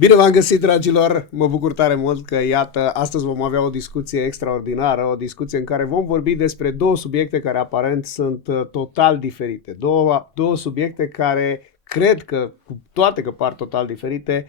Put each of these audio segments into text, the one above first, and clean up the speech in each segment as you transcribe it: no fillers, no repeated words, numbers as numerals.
Bine v-am găsit, dragilor! Mă bucur tare mult că, iată, astăzi vom avea o discuție extraordinară, o discuție în care vom vorbi despre două subiecte care aparent sunt total diferite. Două subiecte care cred că, cu toate că par total diferite,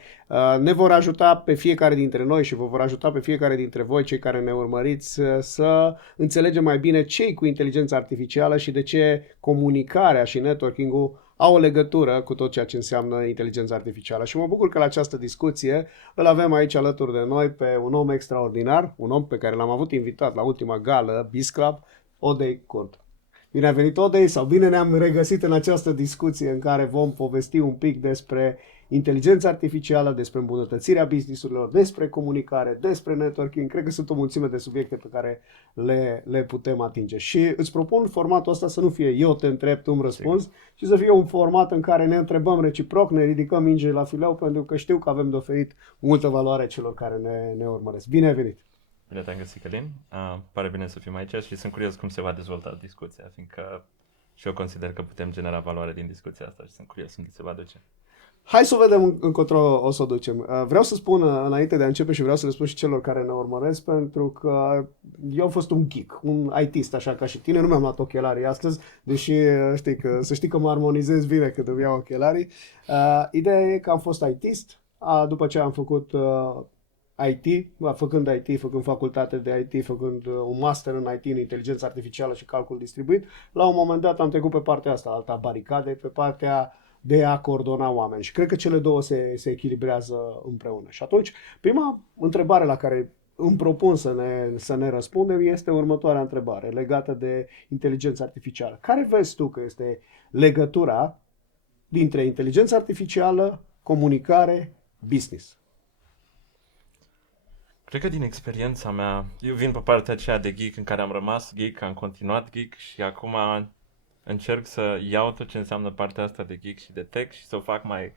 ne vor ajuta pe fiecare dintre noi și vă vor ajuta pe fiecare dintre voi, cei care ne urmăriți, să înțelegem mai bine ce cu inteligența artificială și de ce comunicarea și networking-ul au o legătură cu tot ceea ce înseamnă inteligența artificială. Și mă bucur că la această discuție îl avem aici alături de noi pe un om extraordinar, un om pe care l-am avut invitat la ultima gală, Biz Club, Odey Curt. Bine a venit, Odey, sau bine ne-am regăsit în această discuție în care vom povesti un pic despre inteligența artificială, despre îmbunătățirea business-urilor, despre comunicare, despre networking. Cred că sunt o mulțime de subiecte pe care le putem atinge. Și îți propun formatul ăsta să nu fie eu te întreb, tu îmi răspunzi, ci să fie un format în care ne întrebăm reciproc, ne ridicăm minge la fileu, pentru că știu că avem de oferit multă valoare celor care ne urmăresc. Bine ai venit! Bine te-am găsit, Călin. Pare bine să fim aici și sunt curios cum se va dezvolta discuția, fiindcă și eu consider că putem genera valoare din discuția asta și sunt curios unde se va duce. Hai să vedem încotro o să o ducem. Vreau să spun înainte de a începe și vreau să le spun și celor care ne urmăresc, pentru că eu am fost un geek, un IT-ist așa ca și tine, nu mi-am luat ochelarii astăzi, deși să știi că mă armonizez bine când îmi iau ochelarii. Ideea e că am fost IT-ist, după ce am făcut făcând IT, făcând facultate de IT, făcând un master în IT, în inteligență artificială și calcul distribuit, la un moment dat am trecut pe partea asta, alta baricade, pe partea de a coordona oameni. Și cred că cele două se echilibrează împreună. Și atunci, prima întrebare la care îmi propun să ne răspundem este următoarea întrebare, legată de inteligența artificială. Care vezi tu că este legătura dintre inteligența artificială, comunicare, business? Cred că din experiența mea, eu vin pe partea aceea de geek în care am rămas geek, am continuat geek și acum încerc să iau tot ce înseamnă partea asta de geek și de tech și să o fac mai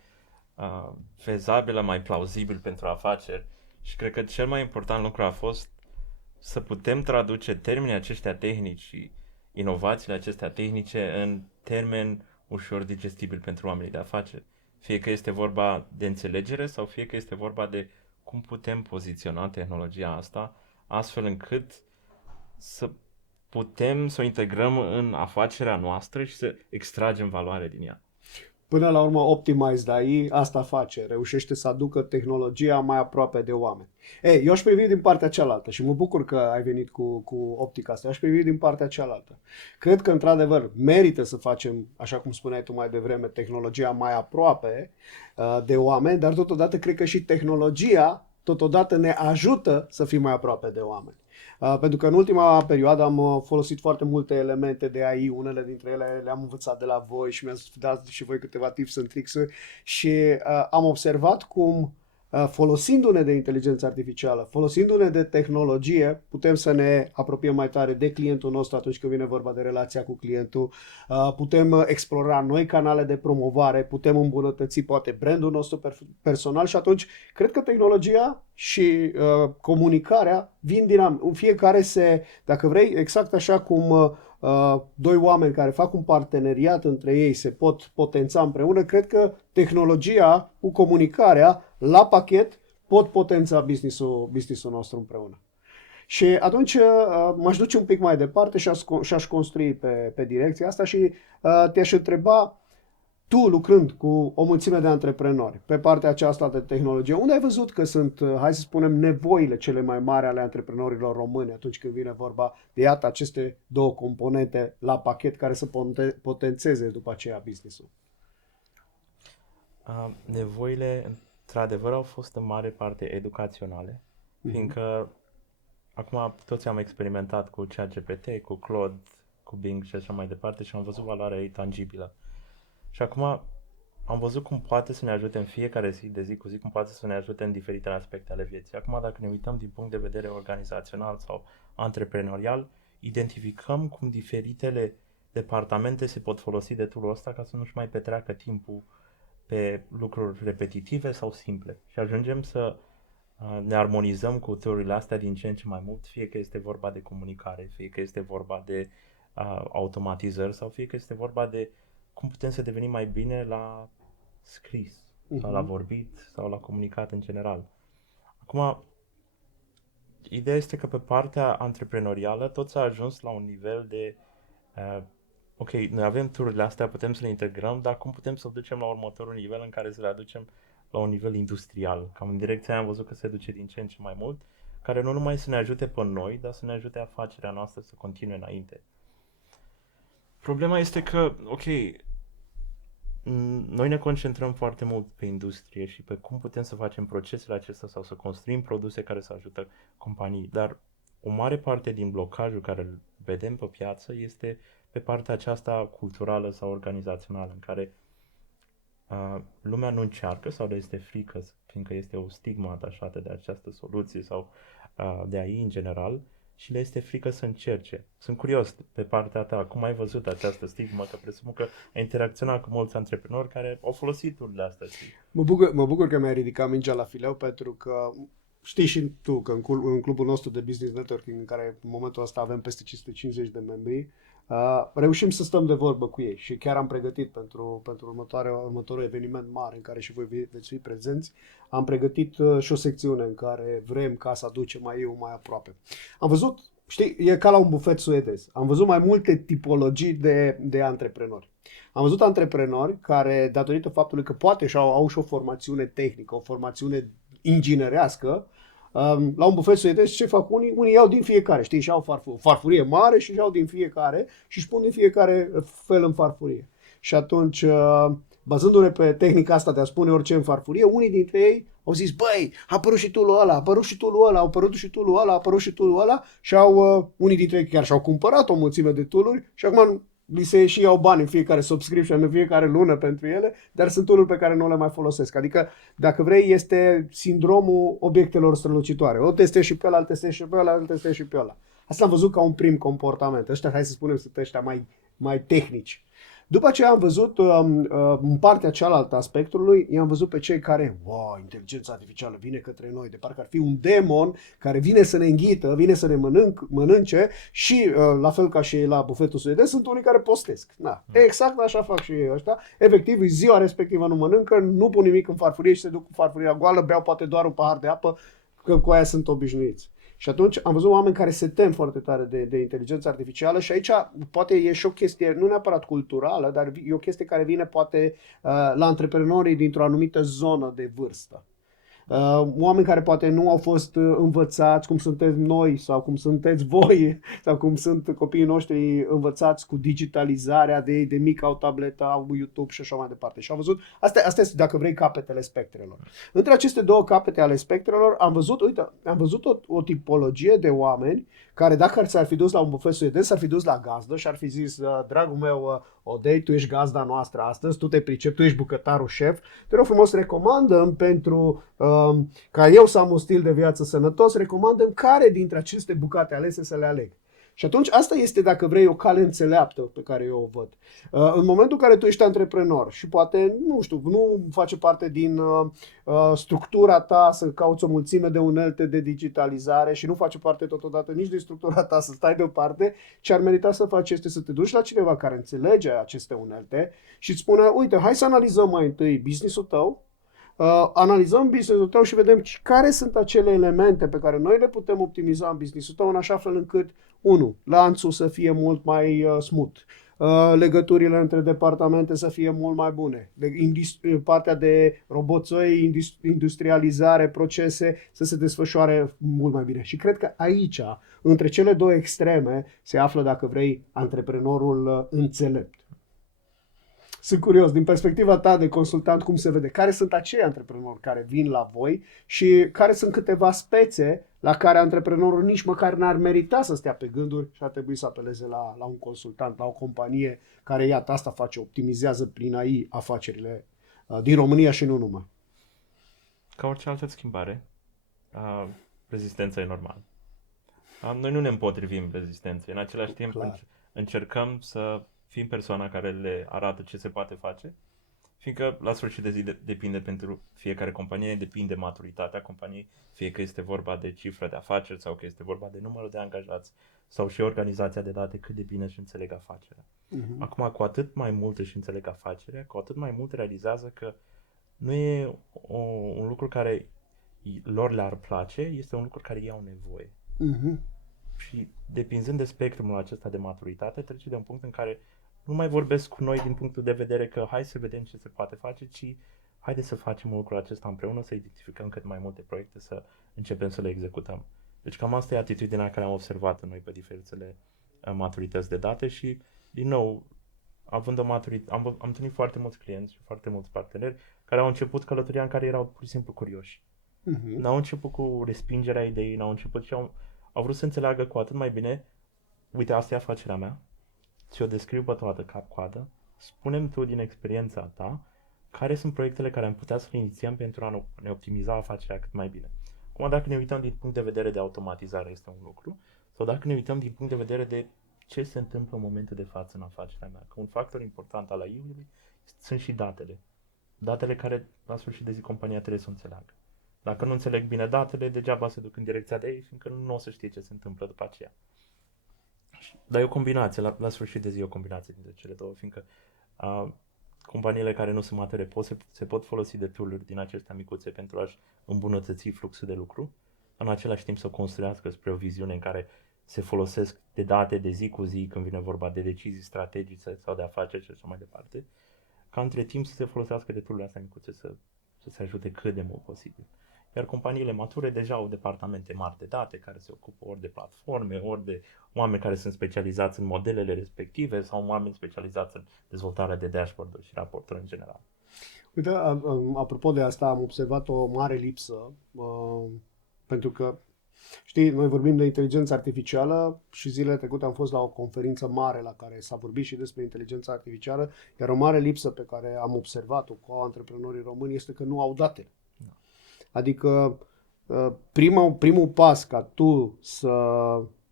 fezabilă, mai plauzibil pentru afaceri. Și cred că cel mai important lucru a fost să putem traduce termenii aceștia tehnici și inovațiile acestea tehnice în termeni ușor digestibil pentru oamenii de afaceri. Fie că este vorba de înțelegere sau fie că este vorba de cum putem poziționa tehnologia asta astfel încât să putem să o integrăm în afacerea noastră și să extragem valoare din ea. Până la urmă, Optimized AI asta face, reușește să aducă tehnologia mai aproape de oameni. Ei, eu aș privi din partea cealaltă și mă bucur că ai venit cu optica asta, eu aș privi din partea cealaltă. Cred că, într-adevăr, merită să facem, așa cum spuneai tu mai devreme, tehnologia mai aproape de oameni, dar totodată cred că și tehnologia totodată ne ajută să fim mai aproape de oameni. Pentru că în ultima perioadă am folosit foarte multe elemente de AI, unele dintre ele le-am învățat de la voi și mi-ați dat și voi câteva tips and tricks-uri și am observat cum folosindu-ne de inteligență artificială, folosindu-ne de tehnologie, putem să ne apropiem mai tare de clientul nostru atunci când vine vorba de relația cu clientul, putem explora noi canale de promovare, putem îmbunătăți poate brandul nostru personal și atunci cred că tehnologia și comunicarea vin dinamic. Fiecare dacă vrei, exact așa cum doi oameni care fac un parteneriat între ei se pot potența împreună, cred că tehnologia cu comunicarea la pachet pot potența business-ul nostru împreună. Și atunci m-aș duce un pic mai departe și aș construi pe direcția asta și te-aș întreba, tu lucrând cu o mulțime de antreprenori pe partea aceasta de tehnologie, unde ai văzut că sunt, hai să spunem, nevoile cele mai mari ale antreprenorilor români atunci când vine vorba de, iată, aceste două componente la pachet care să potențeze după aceea business-ul? Nevoile, într-adevăr, au fost în mare parte educaționale, fiindcă acum toți am experimentat cu ChatGPT, cu Claude, cu Bing și așa mai departe și am văzut valoarea ei tangibilă. Și acum am văzut cum poate să ne ajute în fiecare zi, de zi cu zi, cum poate să ne ajute în diferite aspecte ale vieții. Acum, dacă ne uităm din punct de vedere organizațional sau antreprenorial, identificăm cum diferitele departamente se pot folosi de tool-ul ăsta ca să nu-și mai petreacă timpul pe lucruri repetitive sau simple. Și ajungem să ne armonizăm cu teoriile astea din ce în ce mai mult, fie că este vorba de comunicare, fie că este vorba de automatizări sau fie că este vorba de cum putem să devenim mai bine la scris. sau la vorbit, sau la comunicat în general. Acum, ideea este că pe partea antreprenorială tot s-a ajuns la un nivel de ok, noi avem tururile astea, putem să le integrăm, dar cum putem să o ducem la următorul nivel în care să le aducem la un nivel industrial? Cam în direcția aia am văzut că se duce din ce în ce mai mult, care nu numai să ne ajute pe noi, dar să ne ajute afacerea noastră să continue înainte. Problema este că, ok, noi ne concentrăm foarte mult pe industrie și pe cum putem să facem procesele acestea sau să construim produse care să ajută companii, dar o mare parte din blocajul care îl vedem pe piață este pe partea aceasta culturală sau organizațională, în care lumea nu încearcă sau le este frică, fiindcă este o stigmă atașată de această soluție sau de AI în general, și le este frică să încerce. Sunt curios pe partea ta, cum ai văzut această stigmă, că presupun că ai interacționat cu mulți antreprenori care au folosit tool-urile astea. Mă bucur că mi-ai ridicat mingea la fileu, pentru că știi și tu că în clubul nostru de business networking, în care în momentul ăsta avem peste 550 de membri, reușim să stăm de vorbă cu ei și chiar am pregătit pentru următorul eveniment mare în care și voi veți fi prezenți, am pregătit și o secțiune în care vrem ca să aducem mai eu mai aproape. Am văzut, știi, e ca la un bufet suedez, am văzut mai multe tipologii de antreprenori. Am văzut antreprenori care, datorită faptului că poate au și o formațiune tehnică, o formațiune inginerească, la un bufet suedez ce fac unii? Unii iau din fiecare, știi, și au farfurie mare și iau din fiecare și își pun din fiecare fel în farfurie. Și atunci, bazându-ne pe tehnica asta de a spune orice în farfurie, unii dintre ei au zis, băi, a apărut și tool-ul ăla, a apărut și tool-ul ăla, a apărut și tool-ul ăla, a apărut și tool-ul ăla și unii dintre ei chiar și-au cumpărat o mulțime de tool-uri și acum li se și iau bani în fiecare subscription, în fiecare lună pentru ele, dar sunt tool-uri pe care nu le mai folosesc. Adică, dacă vrei, este sindromul obiectelor strălucitoare. O testezi și pe ăla, îl testezi și pe ăla, îl testezi și pe ăla. Asta am văzut ca un prim comportament. Ăștia, hai să spunem, sunt ăștia mai tehnici. După aceea am văzut în partea cealaltă a spectrului, i-am văzut pe cei care, wow, inteligența artificială vine către noi, de parcă ar fi un demon care vine să ne înghită, vine să ne mănânce și, la fel ca și la bufetul suedez, sunt unii care postesc. Da. Exact așa fac și ei ăștia. Efectiv, ziua respectivă nu mănâncă, nu pun nimic în farfurie și se duc cu farfuria goală, beau poate doar un pahar de apă, că cu aia sunt obișnuiți. Și atunci am văzut oameni care se tem foarte tare de inteligența artificială și aici poate e și o chestie, nu neapărat culturală, dar e o chestie care vine poate la antreprenorii dintr-o anumită zonă de vârstă. Oameni care poate nu au fost învățați cum suntem noi sau cum sunteți voi sau cum sunt copiii noștri învățați cu digitalizarea de mic au tabletă, au YouTube și așa mai departe. Și am văzut, astea sunt, dacă vrei, capetele spectrelor. Între aceste două capete ale spectrelor am văzut o tipologie de oameni care, dacă s-ar fi dus la un bufet suedez, s-ar fi dus la gazdă și ar fi zis, dragul meu, Odei, tu ești gazda noastră astăzi, tu te pricepi, tu ești bucătarul șef, te rog frumos, recomandăm pentru ca eu să am un stil de viață sănătos, recomandăm care dintre aceste bucate alese să le aleg. Și atunci asta este, dacă vrei, o cale înțeleaptă pe care eu o văd. În momentul în care tu ești antreprenor și poate, nu știu, nu face parte din structura ta să cauți o mulțime de unelte de digitalizare și nu face parte totodată nici din structura ta să stai deoparte, ce ar merita să faci este să te duci la cineva care înțelege aceste unelte și îți spune, uite, hai să analizăm mai întâi business-ul tău, analizăm business-ul tău și vedem care sunt acele elemente pe care noi le putem optimiza în business-ul tău în așa fel încât, 1. Lanțul să fie mult mai smooth, legăturile între departamente să fie mult mai bune, partea de roboțăi, industrializare, procese să se desfășoare mult mai bine. Și cred că aici, între cele două extreme, se află, dacă vrei, antreprenorul înțelept. Sunt curios, din perspectiva ta de consultant, cum se vede? Care sunt acei antreprenori care vin la voi și care sunt câteva spețe la care antreprenorul nici măcar n-ar merita să stea pe gânduri și ar trebui să apeleze la un consultant, la o companie care, iată, asta face, optimizează prin AI afacerile din România și nu numai. Ca orice altă schimbare, rezistența e normală. Noi nu ne împotrivim rezistenței, în același timp încercăm să fim persoana care le arată ce se poate face, fiindcă la sfârșit de zi depinde pentru fiecare companie, depinde maturitatea companiei, fie că este vorba de cifră de afaceri sau că este vorba de numărul de angajați sau și organizația de date, cât de bine își înțeleg afacerea. Acum, cu atât mai mult își înțeleg afacerea, cu atât mai mult realizează că nu e un lucru care lor le-ar place, este un lucru care ei au nevoie. Mhm. Și depinzând de spectrumul acesta de maturitate, trece de un punct în care nu mai vorbesc cu noi din punctul de vedere că hai să vedem ce se poate face, ci haide să facem lucrul acesta împreună, să identificăm cât mai multe proiecte, să începem să le executăm. Deci cam asta e atitudinea care am observat în noi pe diferitele maturități de date și, din nou, am întâlnit foarte mulți clienți și foarte mulți parteneri care au început călătoria în care erau pur și simplu curioși. Mhm. N-au început cu respingerea ideii, n-au început și au vrut să înțeleagă cu atât mai bine, uite, asta e afacerea mea, ți-o descriu pe toată cap-coadă, spune-mi tu din experiența ta care sunt proiectele care am putea să le inițiem pentru a ne optimiza afacerea cât mai bine. Acum, dacă ne uităm din punct de vedere de automatizare, este un lucru, sau dacă ne uităm din punct de vedere de ce se întâmplă în momentul de față în afacerea mea, că un factor important al AI-ului sunt și datele. Datele care, la sfârșit de zi, compania trebuie să înțeleagă. Dacă nu înțeleg bine datele, degeaba se duc în direcția de ei, fiindcă nu o să știe ce se întâmplă după aceea. Dar e o combinație, la sfârșit de zi e o combinație dintre cele două, fiindcă companiile care nu sunt mature se pot folosi de tool-uri din acestea micuțe pentru a-și îmbunătăți fluxul de lucru, în același timp să construiască spre o viziune în care se folosesc de date de zi cu zi când vine vorba de decizii strategice sau de afaceri și așa mai departe, ca între timp să se folosească de tool-urile astea micuțe să se ajute cât de mult posibil. Iar companiile mature deja au departamente mari de date care se ocupă ori de platforme, ori de oameni care sunt specializați în modelele respective sau oameni specializați în dezvoltarea de dashboard-uri și raporturi în general. Uite, apropo de asta, am observat o mare lipsă, pentru că, știi, noi vorbim de inteligență artificială și zilele trecute am fost la o conferință mare la care s-a vorbit și despre inteligența artificială, iar o mare lipsă pe care am observat-o cu antreprenorii români este că nu au date. Adică primul pas ca tu să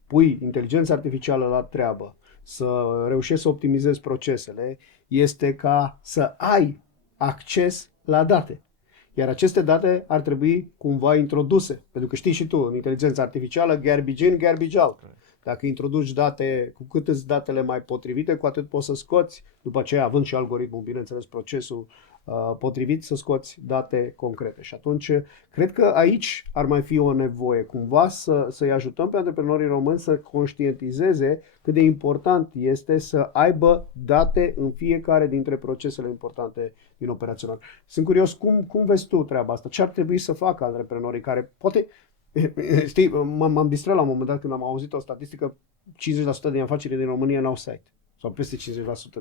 pui inteligența artificială la treabă, să reușești să optimizezi procesele, este ca să ai acces la date. Iar aceste date ar trebui cumva introduse. Pentru că știi și tu, în inteligența artificială, garbage in, garbage out. Dacă introduci date, cu cât îți datele mai potrivite, cu atât poți să scoți, după aceea având și algoritmul, bineînțeles, procesul potrivit, să scoți date concrete. Și atunci, cred că aici ar mai fi o nevoie, cumva să-i ajutăm pe antreprenorii români să conștientizeze cât de important este să aibă date în fiecare dintre procesele importante din operațional. Sunt curios, cum vezi tu treaba asta? Ce ar trebui să facă antreprenorii care poate... Știi, m-am distrat la un moment dat când am auzit o statistică, 50% din afacerile din România n-au site. Sau peste 50%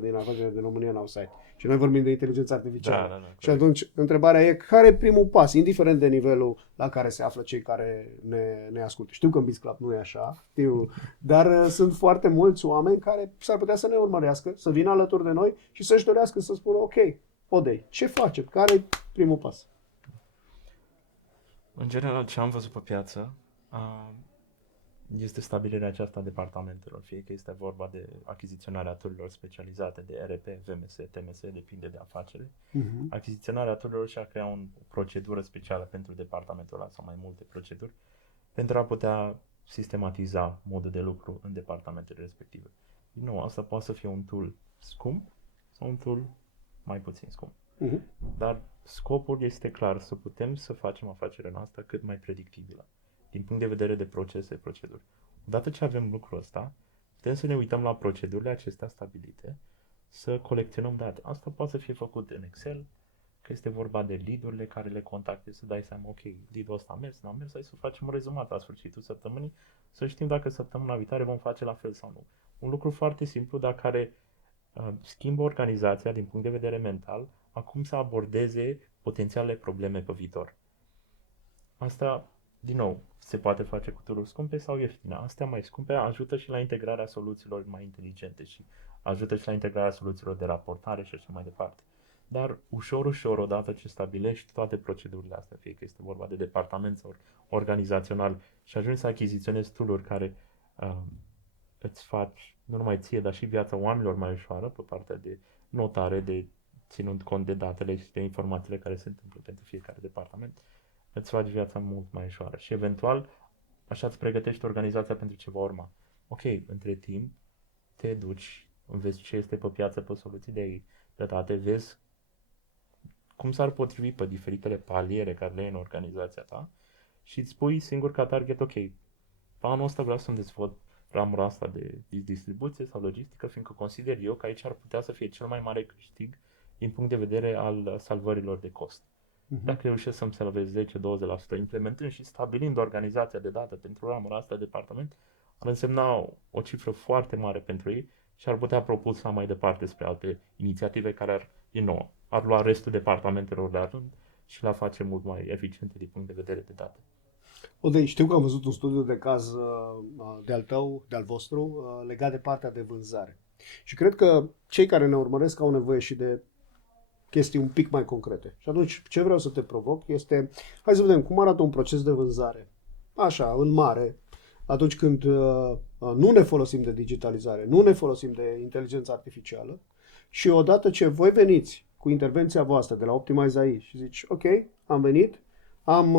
din afacerile din România n-au site. Și noi vorbim de inteligență artificială. Da. Și atunci, întrebarea e, care e primul pas, indiferent de nivelul la care se află cei care ne ascultă? Știu că în Biz Club nu e așa, știu, dar sunt foarte mulți oameni care s-ar putea să ne urmărească, să vină alături de noi și să-și dorească să spună, ok, Odei, ce facem? Care e primul pas? În general, ce am văzut pe piață este stabilirea aceasta a departamentelor, fie că este vorba de achiziționarea tururilor specializate de ERP, VMS, TMS, depinde de afacere, achiziționarea tururilor și a crea o procedură specială pentru departamentul ăla sau mai multe proceduri pentru a putea sistematiza modul de lucru în departamentele respective. Din nou, asta poate să fie un tool scump sau un tool mai puțin scump. Dar scopul este clar, să putem să facem afacerea noastră cât mai predictibilă, din punct de vedere de procese, proceduri. Odată ce avem lucrul ăsta, putem să ne uităm la procedurile acestea stabilite, să colecționăm date. Asta poate să fie făcut în Excel, că este vorba de lead-urile care le contacte, să dai seama, ok, lead-ul ăsta a mers, n-a mers, hai să facem un rezumat la sfârșitul săptămânii, să știm dacă săptămâna viitoare vom face la fel sau nu. Un lucru foarte simplu, dar care schimbă organizația din punct de vedere mental, acum să abordeze potențiale probleme pe viitor. Asta, din nou, se poate face cu tool-uri scumpe sau ieftine. Astea mai scumpe ajută și la integrarea soluțiilor mai inteligente și ajută și la integrarea soluțiilor de raportare și așa mai departe. Dar ușor, odată ce stabilești toate procedurile astea, fie că este vorba de departament sau organizațional și ajungi să achiziționezi tool-uri care îți faci nu numai ție, dar și viața oamenilor mai ușoară pe partea de notare, de ținând cont de datele și de informațiile care se întâmplă pentru fiecare departament, îți faci viața mult mai ușoară și eventual așa îți pregătești organizația pentru ce va urma. Ok, între timp te duci, vezi ce este pe piață, pe soluții de date, vezi cum s-ar potrivi pe diferitele paliere care le ai în organizația ta și îți pui singur ca target, ok, pe anul ăsta vreau să-mi dezvolt ramura asta de distribuție sau logistică, fiindcă consider eu că aici ar putea să fie cel mai mare câștig din punct de vedere al salvărilor de cost. Dacă reușesc să-mi salvez 10-20%, implementând și stabilind organizația de dată pentru ramura asta de departament, ar însemna o cifră foarte mare pentru ei și ar putea propulsa mai departe spre alte inițiative care ar, din nou, ar lua restul departamentelor la rând și le-ar face mult mai eficiente din punct de vedere de date. Odei, știu că am văzut un studiu de caz de-al tău, de-al vostru, legat de partea de vânzare. Și cred că cei care ne urmăresc au nevoie și de chestii un pic mai concrete. Și atunci, ce vreau să te provoc este, hai să vedem cum arată un proces de vânzare. Așa, în mare, atunci când nu ne folosim de digitalizare, nu ne folosim de inteligență artificială și odată ce voi veniți cu intervenția voastră de la Optimize AI și zici, ok, am venit, am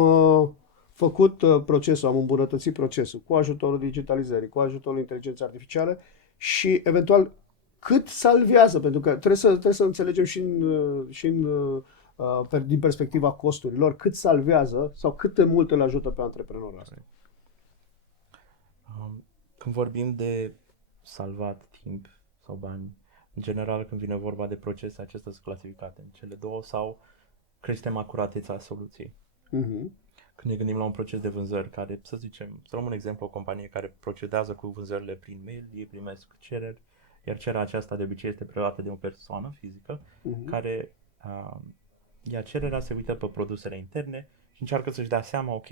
făcut procesul, am îmbunătățit procesul cu ajutorul digitalizării, cu ajutorul inteligenței artificiale și eventual cât salvează, pentru că trebuie să înțelegem din perspectiva costurilor, cât salvează sau cât de mult îl ajută pe antreprenorul ăsta. Când vorbim de salvat timp sau bani, în general când vine vorba de procese, acestea sunt clasificate în cele două sau creștem acuratețea soluției. Când ne gândim la un proces de vânzări care, să zicem, să luăm un exemplu, o companie care procedează cu vânzările prin mail, ei primesc cereri, iar cererea aceasta de obicei este preluată de o persoană fizică care ia cererea, se uită pe produsele interne și încearcă să-și dea seama, ok,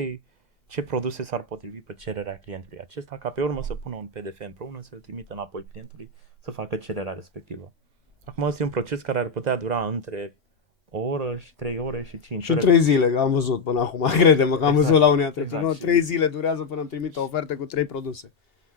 ce produse s-ar potrivi pe cererea clientului acesta, ca pe urmă să pună un PDF împreună, să-l trimită înapoi clientului să facă cererea respectivă. Acum este un proces care ar putea dura între o oră și 3 ore și 5 ore. Și 3 zile, că am văzut până acum, crede-mă că am văzut la unii antreprenori, 3 zile durează până îmi trimit o ofertă cu 3 produse.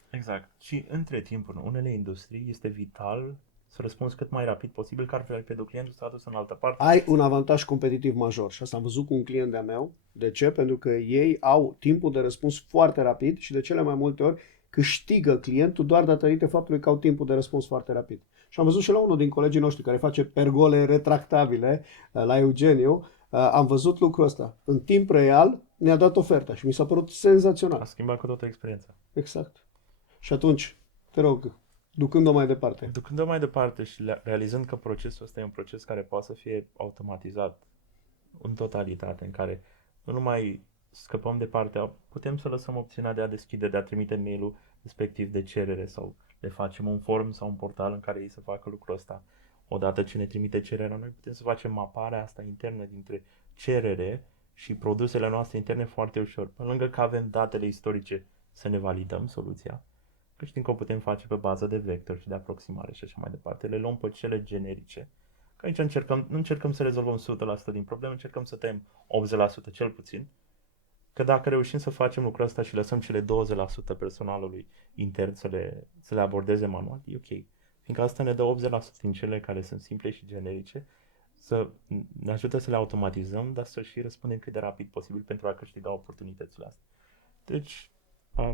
Exact. Și între timp, în unele industrii, este vital să răspunzi cât mai rapid posibil, că altfel pe clientul s-a dus în altă parte. Ai un avantaj competitiv major și asta am văzut cu un client de-a meu. De ce? Pentru că ei au timpul de răspuns foarte rapid și de cele mai multe ori câștigă clientul doar datorită faptului că au timpul de răspuns foarte rapid. Și am văzut și la unul din colegii noștri care face pergole retractabile, la Eugeniu, am văzut lucrul ăsta. În timp real ne-a dat oferta și mi s-a părut senzațional. A schimbat cu toată experiența. Exact. Și atunci, te rog, ducând-o mai departe. Ducând-o mai departe și realizând că procesul ăsta e un proces care poate să fie automatizat în totalitate, în care nu numai scăpăm de partea, putem să lăsăm opțiunea de a deschide, de a trimite mail-ul respectiv de cerere sau le facem un form sau un portal în care ei să facă lucrul ăsta. Odată ce ne trimite cererea, noi putem să facem maparea asta internă dintre cerere și produsele noastre interne foarte ușor. Pe lângă că avem datele istorice să ne validăm soluția, că știm că o putem face pe bază de vector și de aproximare și așa mai departe. Le luăm pe cele generice. Că aici nu încercăm să rezolvăm 100% din probleme, încercăm să tăiem 80% cel puțin. Că dacă reușim să facem lucrul ăsta și lăsăm cele 20% personalului intern să le abordeze manual, e ok. Fiindcă asta ne dă 80% din cele care sunt simple și generice, să ne ajută să le automatizăm, dar să și răspundem cât de rapid posibil pentru a câștiga oportunitățile astea. Deci,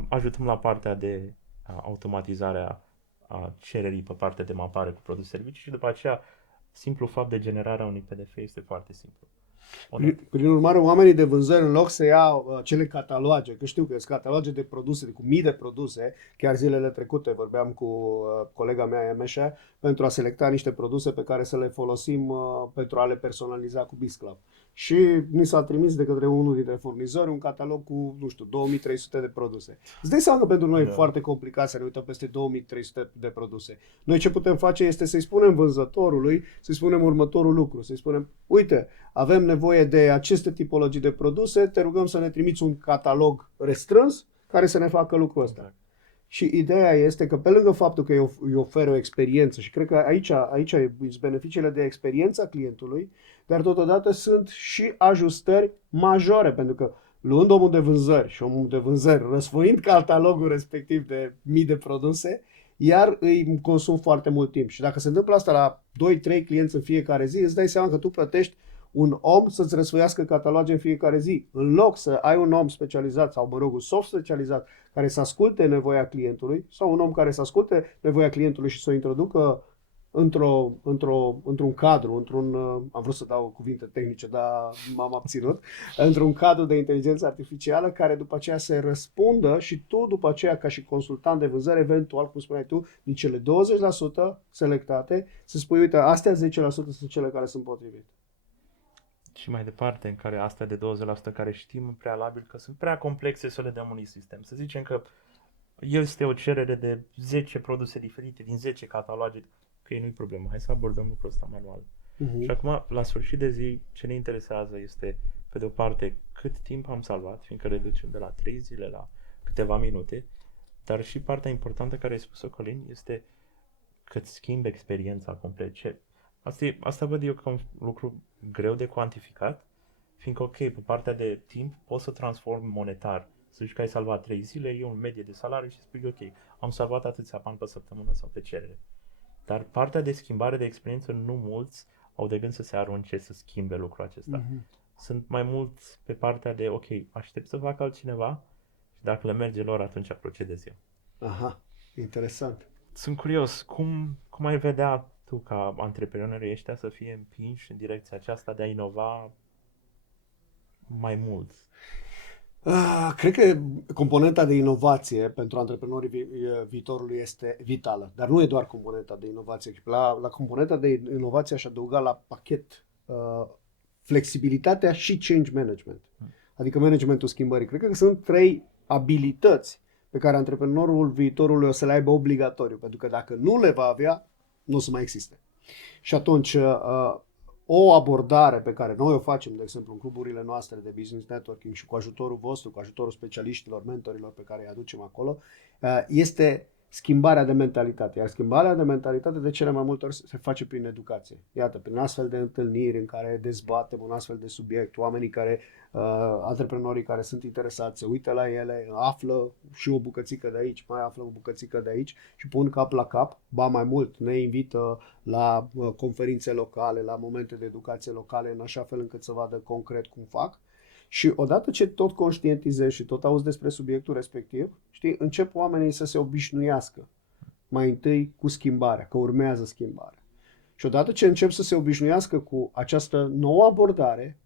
ajutăm la partea de automatizarea a cererii pe partea de mapare cu produse servicii și după aceea simplu fapt de generarea unui PDF este foarte simplu. Prin urmare, oamenii de vânzări, în loc să ia cele cataloage, că știu că sunt cataloage de produse, cu mii de produse, chiar zilele trecute vorbeam cu colega mea, Emeșa, pentru a selecta niște produse pe care să le folosim pentru a le personaliza cu BizClub. Și ni s-a trimis de către unul dintre furnizori un catalog cu, nu știu, 2300 de produse. Îți dai seama că pentru noi e foarte complicat să ne uităm peste 2300 de produse. Noi ce putem face este să-i spunem vânzătorului, să-i spunem următorul lucru, să-i spunem, uite, avem nevoie de aceste tipologii de produse, te rugăm să ne trimiți un catalog restrâns care să ne facă lucrul ăsta. Și ideea este că pe lângă faptul că îi oferă o experiență și cred că aici sunt beneficiile de experiența clientului, dar totodată sunt și ajustări majore, pentru că luând omul de vânzări și omul de vânzări răsfoind catalogul respectiv de mii de produse, iar îi consum foarte mult timp. Și dacă se întâmplă asta la 2-3 clienți în fiecare zi, îți dai seama că tu plătești un om să-ți răsfoiască cataloge în fiecare zi. În loc să ai un om specializat sau, mă rog, un soft specializat care să asculte nevoia clientului sau un om care să asculte nevoia clientului și să o introducă într-un cadru, am vrut să dau cuvinte tehnice, dar m-am abținut, într-un cadru de inteligență artificială care după aceea se răspundă și tu după aceea ca și consultant de vânzări, eventual, cum spuneai tu, din cele 20% selectate, să spui, uite, astea 10% sunt cele care sunt potrivite. Și mai departe, în care astea de 20% care știm în prealabil că sunt prea complexe să le dăm unui sistem. Să zicem că este o cerere de 10 produse diferite din 10 cataloge. Ok, nu-i problemă, hai să abordăm lucrul ăsta manual. Și acum, la sfârșit de zi, ce ne interesează este, pe de o parte, cât timp am salvat, fiindcă reducem de la 3 zile la câteva minute, dar și partea importantă care ai spus-o, Călin, este că îți schimbi experiența complet. Asta văd eu ca un lucru greu de cuantificat, fiindcă, ok, pe partea de timp poți să transformi monetar. Să zici că ai salvat 3 zile, e un medie de salariu și spui, ok, am salvat atâția bani pe săptămână sau pe cerere. Dar partea de schimbare de experiență, nu mulți au de gând să se arunce să schimbe lucrul acesta. Sunt mai mulți pe partea de, ok, aștept să facă altcineva și dacă le merge lor, atunci procedez eu. Aha, interesant. Sunt curios, cum ai vedea tu ca antreprenorii ăștia să fie împinși în direcția aceasta de a inova mai mult? Cred că componenta de inovație pentru antreprenorii viitorului este vitală, dar nu e doar componenta de inovație. La componenta de inovație aș adăuga la pachet flexibilitatea și change management, adică managementul schimbării. Cred că sunt 3 abilități pe care antreprenorul viitorului o să le aibă obligatoriu, pentru că dacă nu le va avea, nu o să mai existe. Și atunci, o abordare pe care noi o facem, de exemplu, în cluburile noastre de business networking și cu ajutorul vostru, cu ajutorul specialiștilor, mentorilor pe care îi aducem acolo, este schimbarea de mentalitate. Iar schimbarea de mentalitate de cele mai multe ori se face prin educație. Iată, prin astfel de întâlniri în care dezbatem un astfel de subiect, oamenii care, antreprenorii care sunt interesați, se uită la ele, află și o bucățică de aici, mai află o bucățică de aici și pun cap la cap, ba mai mult, ne invită la conferințe locale, la momente de educație locale, în așa fel încât să vadă concret cum fac. Și odată ce tot conștientizezi și tot auzi despre subiectul respectiv, știi, încep oamenii să se obișnuiască mai întâi cu schimbarea, că urmează schimbarea. Și odată ce încep să se obișnuiască cu această nouă abordare,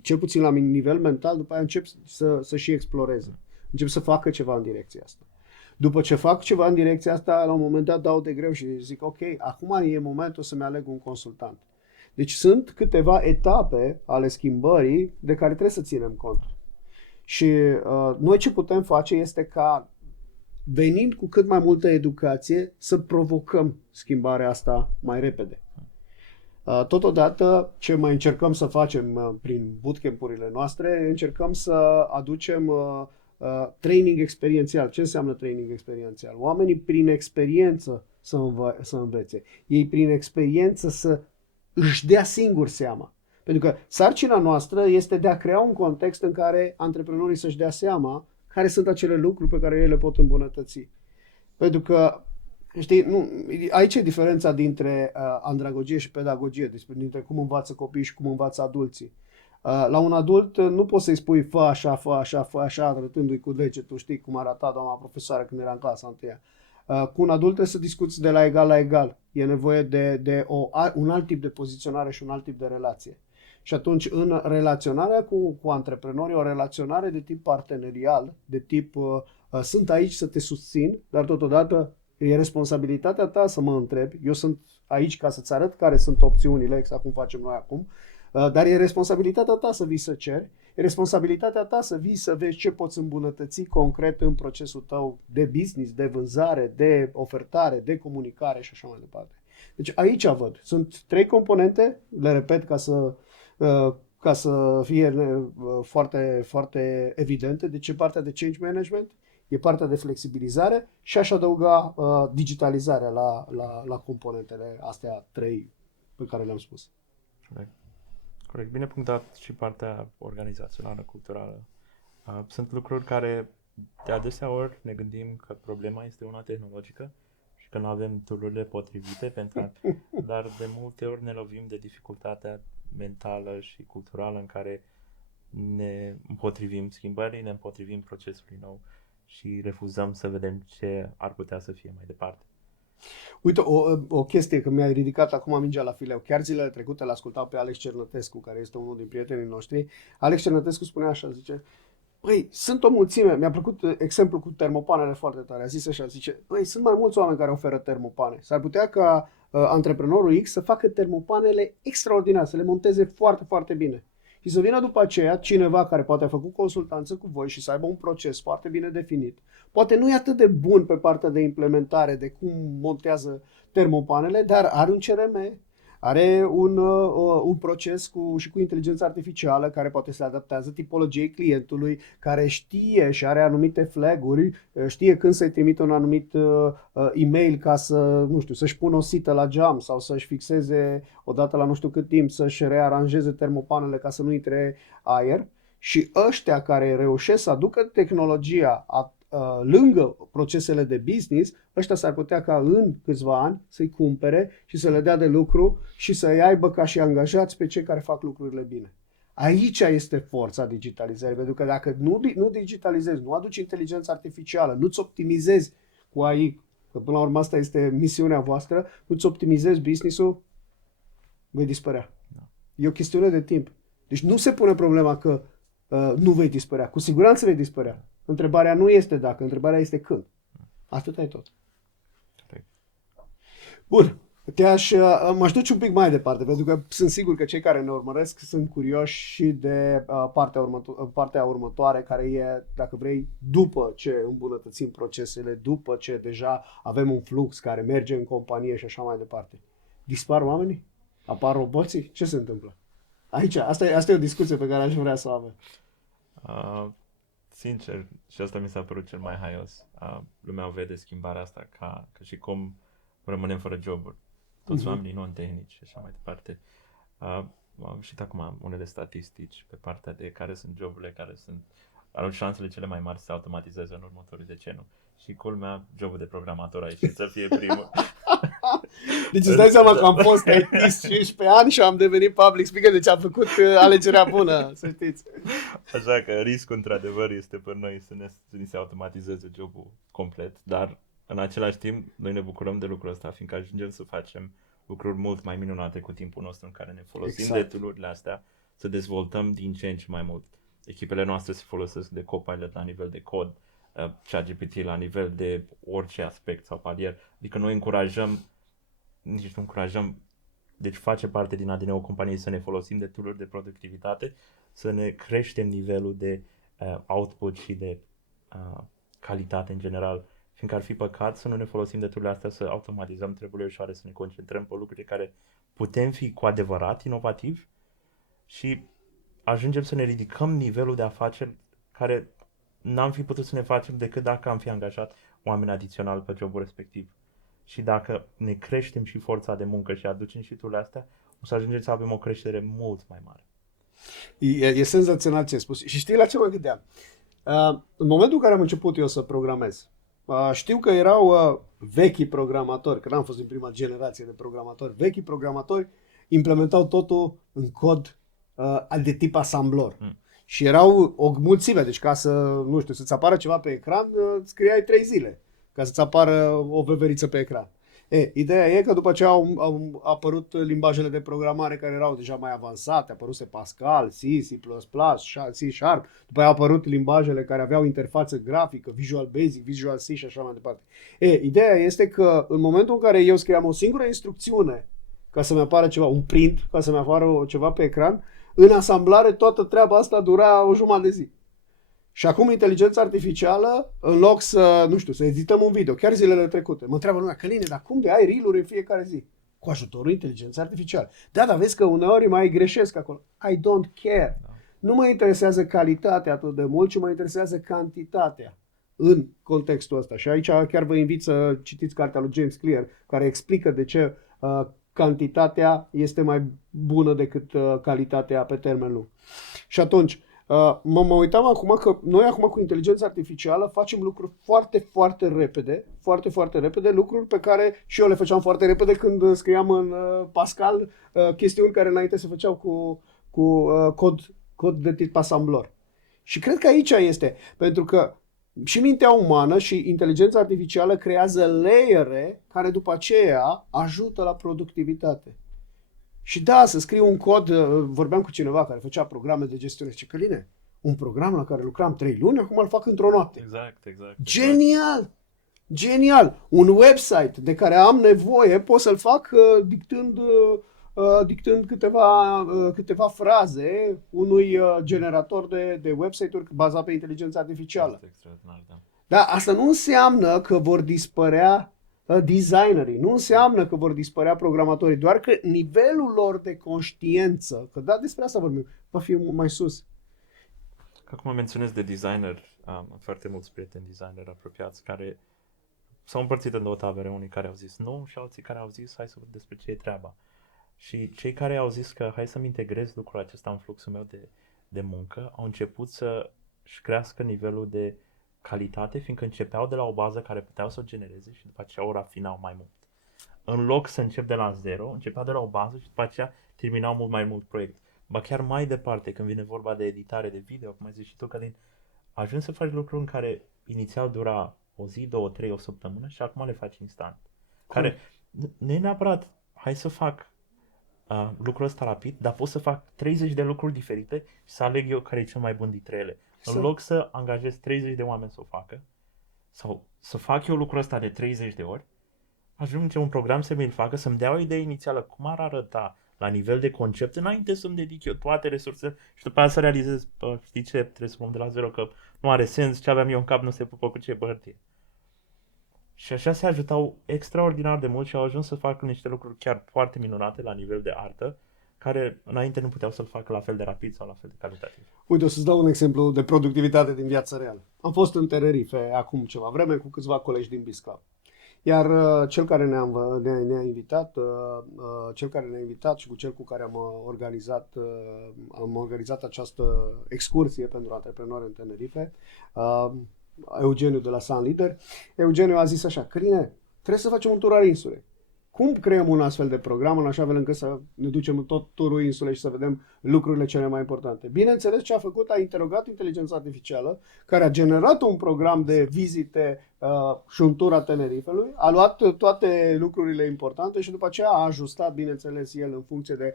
cel puțin la nivel mental, după aia încep să și exploreze. Încep să facă ceva în direcția asta. După ce fac ceva în direcția asta, la un moment dat dau de greu și zic, ok, acum e momentul să-mi aleg un consultant. Deci sunt câteva etape ale schimbării de care trebuie să ținem cont. Și noi ce putem face este ca, venind cu cât mai multă educație, să provocăm schimbarea asta mai repede. Totodată, ce mai încercăm să facem prin bootcamp-urile noastre, încercăm să aducem training experiențial. Ce înseamnă training experiențial? Oamenii prin experiență să învețe. Ei prin experiență să își dea singur seama. Pentru că sarcina noastră este de a crea un context în care antreprenorii să-și dea seama care sunt acele lucruri pe care ei le pot îmbunătăți. Pentru că, știi, aici e diferența dintre andragogie și pedagogie, dintre cum învață copiii și cum învață adulții. La un adult nu poți să-i spui fă așa, fă așa, fă așa, arătându-i cu degetul, știi cum arăta doamna profesoară când era în clasa întâia. Cu un adult trebuie să discuți de la egal la egal. E nevoie de un alt tip de poziționare și un alt tip de relație. Și atunci, în relaționarea cu antreprenorii, o relaționare de tip partenerial, de tip sunt aici să te susțin, dar totodată e responsabilitatea ta să mă întrebi. Eu sunt aici ca să-ți arăt care sunt opțiunile, exact cum facem noi acum, dar e responsabilitatea ta să vii să ceri. E responsabilitatea ta să vii să vezi ce poți îmbunătăți concret în procesul tău de business, de vânzare, de ofertare, de comunicare și așa mai departe. Deci aici văd. Sunt 3 componente, le repet ca să fie foarte, foarte evidente. Deci e partea de change management, e partea de flexibilizare și aș adăuga digitalizarea la componentele astea 3 pe care le-am spus. Corect. Bine punctat și partea organizațională, culturală. Sunt lucruri care de adesea ori ne gândim că problema este una tehnologică și că nu avem tool-urile potrivite, dar de multe ori ne lovim de dificultatea mentală și culturală în care ne împotrivim schimbării, ne împotrivim procesului nou și refuzăm să vedem ce ar putea să fie mai departe. Uite, o chestie, că mi-ai ridicat acum mingea la fileu. Chiar zilele trecute l-ascultam pe Alex Cernătescu, care este unul din prietenii noștri. Alex Cernătescu spunea așa, zice, băi, sunt o mulțime, mi-a plăcut exemplu cu termopanele foarte tare, a zis așa, zice, băi, sunt mai mulți oameni care oferă termopane. S-ar putea ca antreprenorul X să facă termopanele extraordinare, să le monteze foarte, foarte bine. Și să vină după aceea cineva care poate a făcut consultanță cu voi și să aibă un proces foarte bine definit. Poate nu e atât de bun pe partea de implementare, de cum montează termopanele, dar are un CRM, are un proces și cu inteligența artificială care poate să adaptează tipologiei clientului, care știe și are anumite flag-uri, știe când să-i trimite un anumit e-mail ca să, nu știu, să-și pună o sită la geam sau să-și fixeze odată la nu știu cât timp, să-și rearanjeze termopanele ca să nu intre aer. Și ăștia care reușesc să aducă tehnologia lângă procesele de business, ăștia s-ar putea ca în câțiva ani să-i cumpere și să le dea de lucru și să-i aibă ca și angajați pe cei care fac lucrurile bine. Aici este forța digitalizării, pentru că dacă nu digitalizezi, nu aduci inteligența artificială, nu-ți optimizezi cu AI, că până la urmă asta este misiunea voastră, nu-ți optimizezi business-ul, vei dispărea. E o chestiune de timp. Deci nu se pune problema că nu vei dispărea. Cu siguranță vei dispărea. Întrebarea nu este dacă, întrebarea este când. Atât e tot. Bun. M-aș duce un pic mai departe, pentru că sunt sigur că cei care ne urmăresc sunt curioși și de partea următoare, care e, dacă vrei, după ce îmbunătățim procesele, după ce deja avem un flux care merge în companie și așa mai departe. Dispar oamenii? Apar roboții? Ce se întâmplă? Aici, asta e o discuție pe care aș vrea să o avem. Sincer, și asta mi s-a părut cel mai haios. Lumea vede schimbarea asta ca și cum rămânem fără joburi. Toți oamenii non-tehnici și așa mai departe. Am citit acum unele statistici pe partea de care sunt joburile care au șansele cele mai mari să se automatizeze în următorul deceniu. Și culmea, jobul de programator a ieșit să fie primul. Deci îți dai seama că am fost IT 15 ani și am devenit public speaker, deci am făcut alegerea bună, să știți. Așa că riscul într-adevăr este pe noi să ni se automatizeze jobul complet, dar în același timp noi ne bucurăm de lucrul ăsta, fiindcă ajungem să facem lucruri mult mai minunate cu timpul nostru în care ne folosim de tool-urile astea, să dezvoltăm din ce în ce mai mult. Echipele noastre se folosesc de Copilot la nivel de cod, ChatGPT la nivel de orice aspect sau palier. Adică noi deci face parte din ADN-ul companiei să ne folosim de tool-uri de productivitate, să ne creștem nivelul de output și de calitate în general, fiindcă ar fi păcat să nu ne folosim de tool-urile astea, să automatizăm treburile ușoare, să ne concentrăm pe lucruri care putem fi cu adevărat inovativi și ajungem să ne ridicăm nivelul de afaceri care n-am fi putut să ne facem decât dacă am fi angajat oameni adițional pe jobul respectiv. Și dacă ne creștem și forța de muncă și aducem și tool astea, o să ajungem să avem o creștere mult mai mare. E senzațional ce ai spus. Și știi la ce mă gândeam? În momentul în care am început eu să programez, știu că erau vechi programatori, că n-am fost din prima generație de programatori, vechi programatori implementau totul în cod de tip asamblor. Și erau o mulțime, deci ca să, nu știu, să-ți apară ceva pe ecran, scriai 3 zile ca să-ți apară o veveriță pe ecran. Ideea e că după aceea au apărut limbajele de programare care erau deja mai avansate, apăruse Pascal, C, C++, C Sharp, după aia au apărut limbajele care aveau interfață grafică, Visual Basic, Visual C și așa mai departe. Ideea este că în momentul în care eu scriam o singură instrucțiune ca să-mi apară ceva, un print, ca să-mi apară ceva pe ecran, în asamblare toată treaba asta dura o jumătate de zi. Și acum inteligența artificială, în loc să, nu știu, să edităm un video, chiar zilele trecute, mă întreabă lumea, Căline, dar cum de ai reel-uri în fiecare zi? Cu ajutorul inteligenței artificiale. Da, dar vezi că uneori mai greșesc acolo. I don't care. Nu mă interesează calitatea atât de mult, ci mă interesează cantitatea în contextul ăsta. Și aici chiar vă invit să citiți cartea lui James Clear, care explică de ce cantitatea este mai bună decât calitatea pe termen lung. Și atunci, mă uitam acum că noi acum cu inteligența artificială facem lucruri foarte, foarte repede, lucruri pe care și eu le făceam foarte repede când scriam în Pascal chestiuni care înainte se făceau cu cod de tip asamblor. Și cred că aici este, pentru că Și mintea umană și inteligența artificială creează layere care după aceea ajută la productivitate. Și da, să scriu un cod, vorbeam cu cineva care făcea programe de gestiune, zice, Căline, un program la care lucram 3 luni, acum îl fac într-o noapte. Exact. Genial! Genial! Un website de care am nevoie pot să-l fac dictând câteva fraze unui generator de website-uri bazat pe inteligență artificială. Este extraordinar, da. Dar asta nu înseamnă că vor dispărea designerii, nu înseamnă că vor dispărea programatorii, doar că nivelul lor de conștiință, că da, despre asta vorbim, va fi mai sus. Că acum menționez de designer, am foarte mulți prieteni designer apropiați care s-au împărțit în două tabere, unii care au zis nu și alții care au zis hai să văd despre ce e treaba. Și cei care au zis că hai să-mi integrez lucrul acesta în fluxul meu de muncă, au început să-și crească nivelul de calitate, fiindcă începeau de la o bază care puteau să o genereze și după aceea o rafinau mai mult. În loc să încep de la zero, începeau de la o bază și după aceea terminau mult mai mult proiect. Ba chiar mai departe, când vine vorba de editare de video, cum ai zis și tu, Călin, ajungi să faci lucruri în care inițial dura o zi, 2, 3, o săptămână și acum le faci instant. Care nu e neapărat, hai să fac lucrul ăsta rapid, dar pot să fac 30 de lucruri diferite și să aleg eu care e cel mai bun dintre ele. În loc să angajez 30 de oameni să o facă, sau să fac eu lucrul ăsta de 30 de ori, ajunge un program să mi-l facă, să-mi dea o idee inițială cum ar arăta la nivel de concept, înainte să-mi dedic eu toate resursele și după aceea să realizez, știi ce, trebuie să luăm de la zero, că nu are sens, ce aveam eu în cap nu se pupă cu ce pe hârtie. Și așa se ajutau extraordinar de mult și au ajuns să facă niște lucruri chiar foarte minunate la nivel de artă, care înainte nu puteau să-l facă la fel de rapid sau la fel de calitativ. Uite, o să-ți dau un exemplu de productivitate din viața reală. Am fost în Tenerife acum ceva vreme cu câțiva colegi din BizClub. Iar cel care ne-a invitat și cu cel cu care am organizat această excursie pentru antreprenori în Tenerife, Eugeniu de la Sun Leader, Eugeniu a zis așa, Căline, trebuie să facem un tur al insulei. Cum creăm un astfel de program în așa fel încât să ne ducem în tot turul insulei și să vedem lucrurile cele mai importante? Bineînțeles, ce a făcut, a interogat inteligența artificială, care a generat un program de vizite și un tur a Tenerifelui, a luat toate lucrurile importante și după aceea a ajustat, bineînțeles, el în funcție de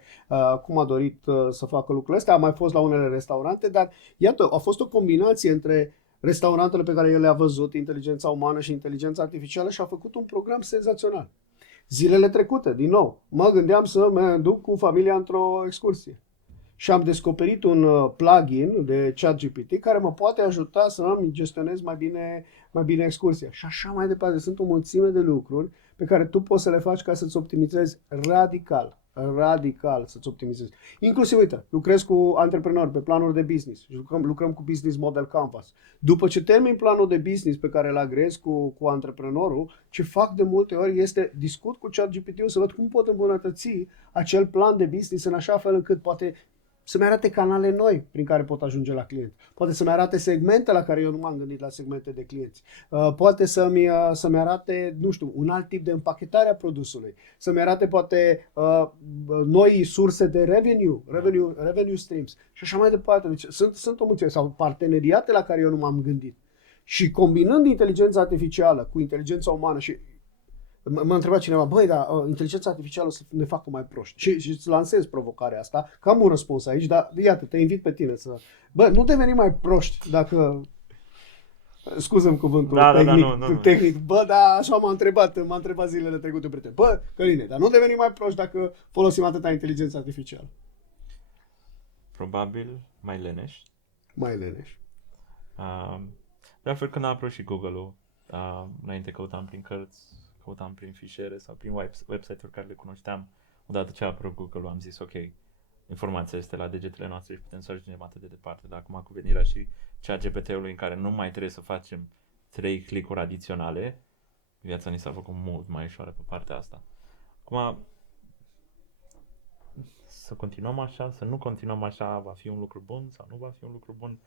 cum a dorit să facă lucrurile astea. A mai fost la unele restaurante, dar iată, a fost o combinație între restaurantele pe care el le-a văzut, inteligența umană și inteligența artificială și a făcut un program senzațional. Zilele trecute, din nou, mă gândeam să mă duc cu familia într-o excursie. Și am descoperit un plugin de ChatGPT care mă poate ajuta să îmi gestionez mai bine excursia. Și așa mai departe. Sunt o mulțime de lucruri pe care tu poți să le faci ca să-ți optimizezi radical să-ți optimizezi. Inclusiv, uite, lucrez cu antreprenori pe planuri de business. Lucrăm cu Business Model Canvas. După ce termin planul de business pe care îl agrez cu antreprenorul, ce fac de multe ori este discut cu ChatGPT-ul să văd cum pot îmbunătăți acel plan de business în așa fel încât poate să-mi arate canale noi prin care pot ajunge la client. Poate să-mi arate segmente la care eu nu m-am gândit la segmente de clienți. Poate să-mi arate, nu știu, un alt tip de împachetare a produsului. Să-mi arate poate noi surse de revenue streams și așa mai departe. Deci sunt o mulțime sau parteneriate la care eu nu m-am gândit. Și combinând inteligența artificială cu inteligența umană și m-a întrebat cineva, băi, dar inteligența artificială o să ne facă mai proști. Și îți lansez provocarea asta, că am un răspuns aici, dar iată, te invit pe tine să... Bă, nu deveni mai proști dacă... Scuză-mi cuvântul tehnic. Bă, dar așa m-a întrebat zilele trecute un prieten. Bă, Căline, dar nu deveni mai proști dacă folosim atâta inteligență artificială. Probabil mai leneși. Mai leneși. De altfel, când a apărut și Google-ul, înainte căutam prin cărți, căutam prin fișiere sau prin website-uri care le cunoșteam. Odată ce a apărut Google-ul am zis, ok, informația este la degetele noastre și putem să ajungem atât de departe. Dar acum cu venirea și ChatGPT-ului în care nu mai trebuie să facem 3 click-uri adiționale, viața ni s-a făcut mult mai ușoară pe partea asta. Acum, să continuăm așa, să nu continuăm așa, va fi un lucru bun sau nu va fi un lucru bun,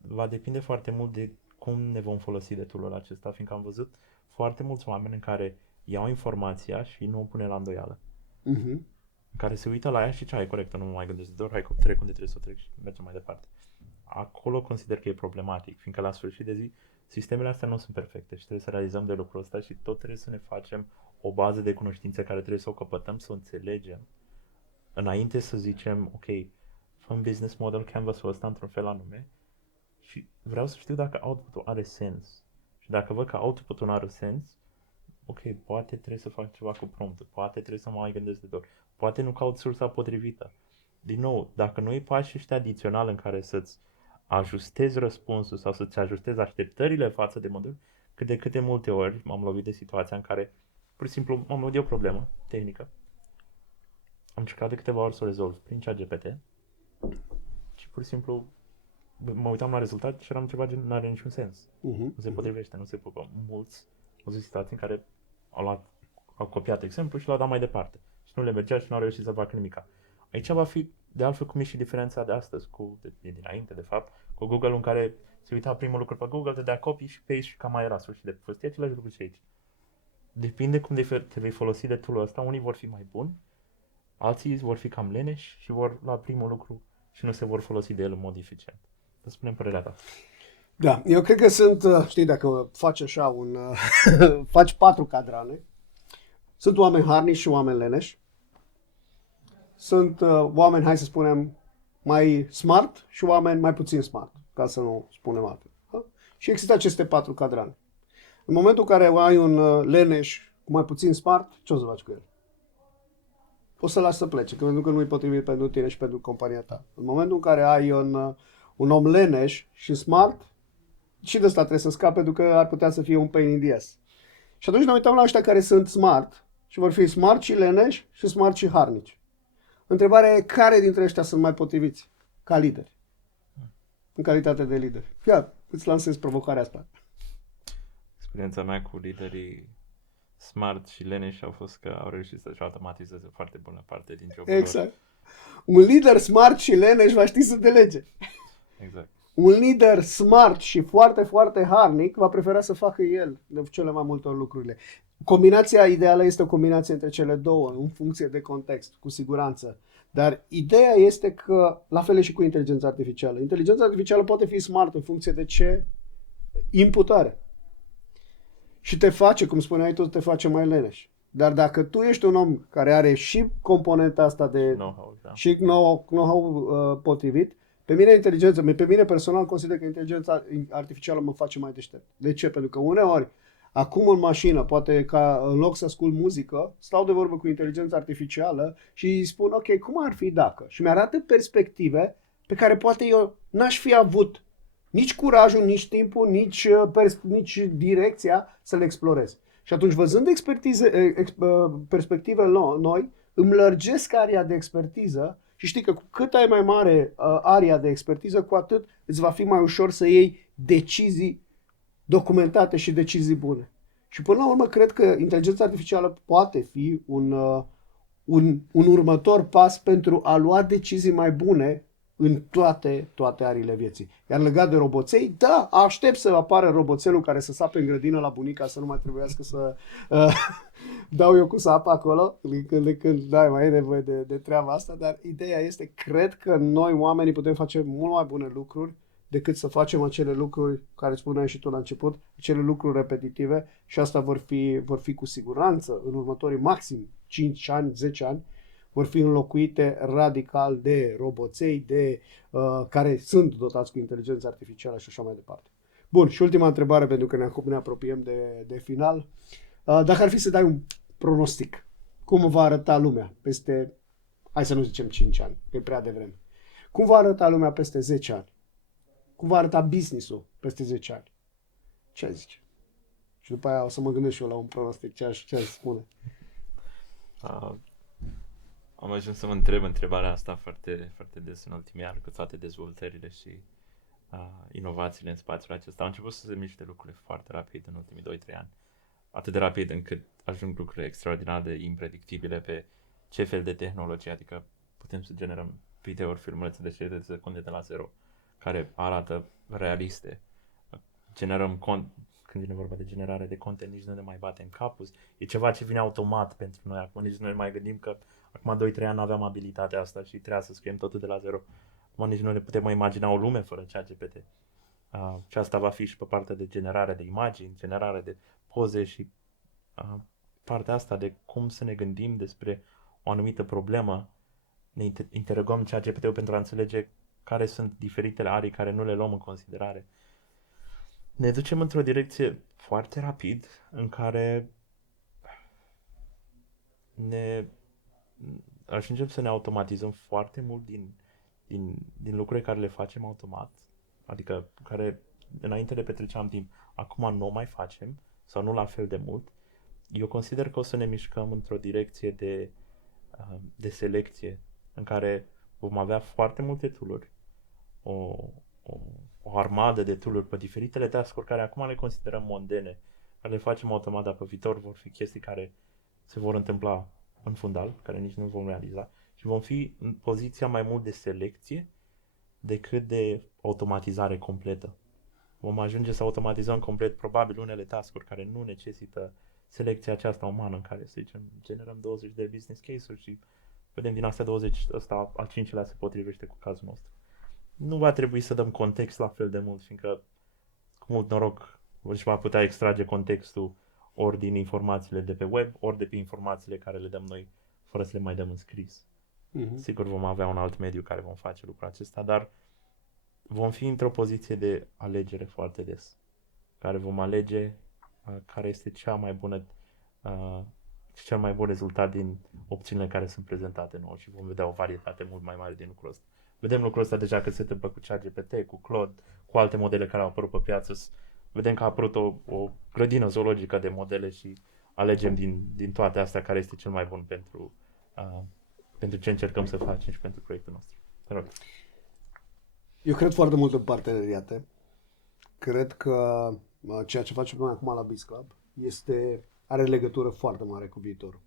va depinde foarte mult de cum ne vom folosi de tool-ul acesta, fiindcă am văzut foarte mulți oameni în care iau informația și nu o pune la îndoială. În care se uită la ea și ce ai corectă, nu mă mai gândesc, doar hai că trec unde trebuie să o trec și mergem mai departe. Acolo consider că e problematic, fiindcă la sfârșit de zi sistemele astea nu sunt perfecte și trebuie să realizăm de lucrul ăsta și tot trebuie să ne facem o bază de cunoștințe care trebuie să o căpătăm, să o înțelegem. Înainte să zicem, ok, fă un business model canvas-ul ăsta într-un fel anume și vreau să știu dacă output-ul are sens. Și dacă văd că output-ul nu are sens, ok, poate trebuie să fac ceva cu promptul, poate trebuie să mă mai gândesc de două ori, poate nu caut sursa potrivită. Din nou, dacă nu e pașii ăștia adițional în care să-ți ajustezi răspunsul sau să-ți ajustezi așteptările față de modul, cât de câte multe ori m-am lovit de situația în care pur și simplu m-am lovit de o problemă tehnică. Am încercat de câteva ori să o rezolv prin ChatGPT și pur și simplu mă uitam la rezultat și eram ceva gen, nu are niciun sens. Nu se potrivește, nu se pupă. Mulți au zis situații în care au copiat exemplu și l-au dat mai departe. Și nu le mergea și nu au reușit să facă nimica. Aici va fi, de altfel, cum e și diferența de astăzi, de dinainte, de fapt, cu Google, în care se uita primul lucru pe Google, te dea copy și paste și cam mai era sus și de fost. E același lucru și aici. Depinde cum te vei folosi de tool-ul ăsta. Unii vor fi mai buni, alții vor fi cam leneși și vor lua primul lucru și nu se vor folosi de el în mod eficient. Să spunem părerea ta. Da, eu cred că sunt, știi, dacă faci așa faci 4 cadrane, sunt oameni harnici și oameni leneși, sunt oameni, hai să spunem, mai smart și oameni mai puțin smart, ca să nu spunem altfel. Da? Și există aceste 4 cadrane. În momentul în care ai un leneș cu mai puțin smart, ce o să faci cu el? O să lași să plece, pentru că nu e potrivit pentru tine și pentru compania ta. În momentul în care ai un om leneș și smart, și de asta trebuie să scape, pentru că ar putea să fie un pain in the ass. Și atunci ne uităm la ăștia care sunt smart și vor fi smart și leneși și smart și harnici. Întrebarea e care dintre ăștia sunt mai potriviți ca lideri, în calitate de lideri. Ia, îți lansez provocarea asta. Experiența mea cu liderii smart și leneși au fost că au reușit să-și automatizeze foarte bună parte din jobul Exact. Un lider smart și leneș va ști să delege. Exact. Un lider smart și foarte, foarte harnic va prefera să facă el de cele mai multe ori lucrurile. Combinația ideală este o combinație între cele două, în funcție de context, cu siguranță. Dar ideea este că, la fel e și cu inteligența artificială. Inteligența artificială poate fi smart în funcție de ce input are. Și te face, cum spuneai tu, te face mai leneș. Dar dacă tu ești un om care are și componenta asta de know-how, da. și know-how potrivit, pe mine personal consider că inteligența artificială mă face mai deștept. De ce? Pentru că uneori, acum în mașină, poate ca în loc să ascult muzică, stau de vorbă cu inteligența artificială și îi spun, ok, cum ar fi dacă? Și mi-arată perspective pe care poate eu n-aș fi avut nici curajul, nici timpul, nici direcția să le explorez. Și atunci, văzând perspective noi, îmi lărgesc aria de expertiză și știi că cu cât ai mai mare aria de expertiză, cu atât îți va fi mai ușor să iei decizii documentate și decizii bune. Și până la urmă, cred că inteligența artificială poate fi un următor pas pentru a lua decizii mai bune în toate ariile vieții. Iar legat de roboței, da, aștept să apară roboțelul care să sape în grădină la bunica, să nu mai trebuiască să dau eu cu sapă acolo, când da, mai e nevoie de treaba asta, dar ideea este, cred că noi oamenii putem face mult mai bune lucruri decât să facem acele lucruri care spuneai și tu la început, acele lucruri repetitive și asta vor fi cu siguranță în următorii maxim 5 ani, 10 ani, vor fi înlocuite radical de roboței, care sunt dotați cu inteligență artificială și așa mai departe. Bun, și ultima întrebare, pentru că ne apropiem de final. Dacă ar fi să dai un pronostic, cum va arăta lumea peste, hai să nu zicem 5 ani, că e prea devreme. Cum va arăta lumea peste 10 ani? Cum va arăta business-ul peste 10 ani? Ce ai zice? Și după aia o să mă gândesc și eu la un pronostic, ce aș spune. Am ajuns să mă întreb întrebarea asta foarte, foarte des în ultimii ani, cu toate dezvoltările și inovațiile în spațiul acesta. Au început să se miște lucrurile foarte rapid în ultimii 2-3 ani. Atât de rapid încât ajung lucruri extraordinar de impredictibile pe ce fel de tehnologie, adică putem să generăm videouri, filmulețe de 60 de secunde de la zero, care arată realiste. Generăm când vine vorba de generare de content, nici nu ne mai batem capul. E ceva ce vine automat pentru noi. Acum nici nu ne mai gândim că acum 2-3 ani nu aveam abilitatea asta și trebuia să scriem totul de la zero. Acum nici nu ne putem mai imagina o lume fără ChatGPT. Și asta va fi și pe partea de generare de imagini, generare de poze și partea asta de cum să ne gândim despre o anumită problemă. Ne interogăm ChatGPT-ul pentru a înțelege care sunt diferitele arii care nu le luăm în considerare. Ne ducem într-o direcție foarte rapid în care ajungem să ne automatizăm foarte mult din lucrurile care le facem automat, adică care înainte le petreceam timp, acum nu o mai facem sau nu la fel de mult. Eu consider că o să ne mișcăm într-o direcție de selecție în care vom avea foarte multe tool-uri, o, o, o armadă de tool-uri pe diferitele task-uri care acum le considerăm mondene, care le facem automat, dar pe viitor vor fi chestii care se vor întâmpla în fundal, care nici nu vom realiza și vom fi în poziția mai mult de selecție decât de automatizare completă. Vom ajunge să automatizăm complet probabil unele task-uri care nu necesită selecția aceasta umană în care, să zicem, generăm 20 de business case-uri și vedem din astea 20, ăsta al 5-lea se potrivește cu cazul nostru. Nu va trebui să dăm context la fel de mult, fiindcă cu mult noroc își va putea extrage contextul ori din informațiile de pe web, ori de pe informațiile care le dăm noi, fără să le mai dăm în scris. Sigur vom avea un alt mediu care vom face lucrul acesta, dar vom fi într-o poziție de alegere foarte des, care vom alege care este cea mai bună cel mai bun rezultat din opțiunile care sunt prezentate nouă și vom vedea o varietate mult mai mare din lucrul ăsta. Vedem lucrul ăsta deja că se întâmplă cu ChatGPT, cu Claude, cu alte modele care au apărut pe piață. Vedem că a apărut o grădină zoologică de modele și alegem din toate astea care este cel mai bun pentru ce încercăm să facem și pentru proiectul nostru. Te rog. Eu cred foarte mult în parteneriate. Cred că ceea ce facem noi acum la Biz Club are legătură foarte mare cu viitorul.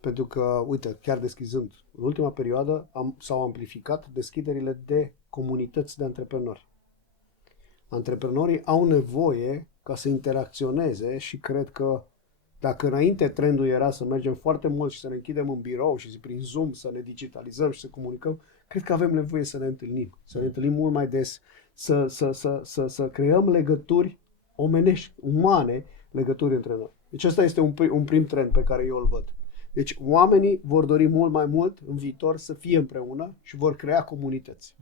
Pentru că, uite, chiar deschizând, în ultima perioadă s-au amplificat deschiderile de comunități de antreprenori. Antreprenorii au nevoie ca să interacționeze și cred că dacă înainte trendul era să mergem foarte mult și să ne închidem în birou și prin Zoom să ne digitalizăm și să comunicăm, cred că avem nevoie să ne întâlnim. Să ne întâlnim mult mai des, să creăm legături omenești, umane, legături între noi. Deci ăsta este un prim trend pe care eu îl văd. Deci oamenii vor dori mult mai mult în viitor să fie împreună și vor crea comunități.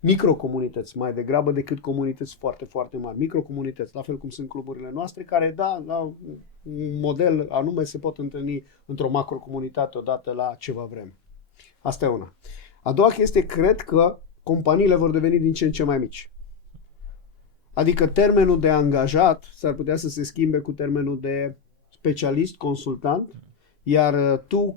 Microcomunități mai degrabă decât comunități foarte, foarte mari. Microcomunități, la fel cum sunt cluburile noastre, care, da, la un model anume se pot întâlni într-o macrocomunitate odată la ceva vreme. Asta e una. A doua chestie, cred că companiile vor deveni din ce în ce mai mici. Adică termenul de angajat s-ar putea să se schimbe cu termenul de specialist, consultant, iar tu,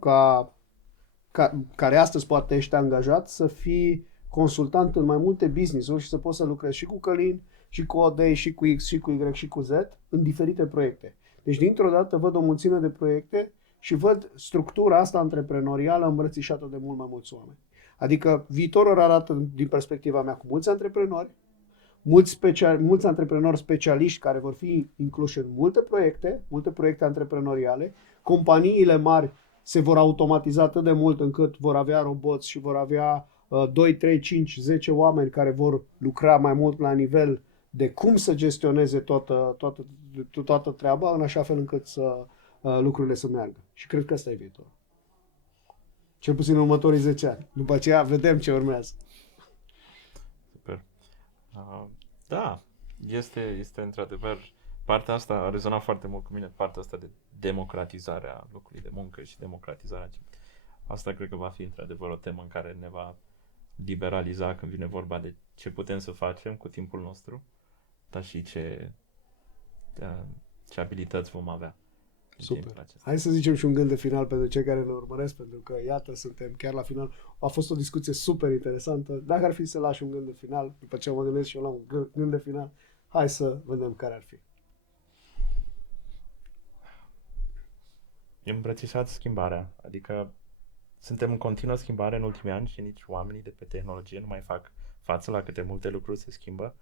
care astăzi poate ești angajat, să fii consultant în mai multe business-uri și să poți să lucrezi și cu Călin, și cu Odei, și cu X, și cu Y, și cu Z, în diferite proiecte. Deci, dintr-o dată, văd o mulțime de proiecte și văd structura asta antreprenorială îmbrățișată de mult mai mulți oameni. Adică viitorul arată, din perspectiva mea, cu mulți antreprenori, mulți antreprenori specialiști care vor fi incluși în multe proiecte antreprenoriale. Companiile mari se vor automatiza atât de mult încât vor avea roboți și vor avea 2, 3, 5, 10 oameni care vor lucra mai mult la nivel de cum să gestioneze toată treaba, în așa fel încât lucrurile să meargă. Și cred că ăsta e viitorul. Cel puțin în următorii 10 ani. După aceea vedem ce urmează. Super. Da, este într-adevăr, partea asta a rezonat foarte mult cu mine, partea asta de democratizare a locului de muncă și democratizarea. Asta cred că va fi într-adevăr o temă în care ne va liberaliza când vine vorba de ce putem să facem cu timpul nostru, dar și ce abilități vom avea. Super. Hai să zicem și un gând de final pentru cei care ne urmăresc, pentru că, iată, suntem chiar la final. A fost o discuție super interesantă. Dacă ar fi să lași un gând de final, după ce mă gândesc și eu la un gând de final, hai să vedem care ar fi. Îmbrățișați schimbarea, adică suntem în continuă schimbare în ultimii ani și nici oamenii de pe tehnologie nu mai fac față la câte multe lucruri se schimbă.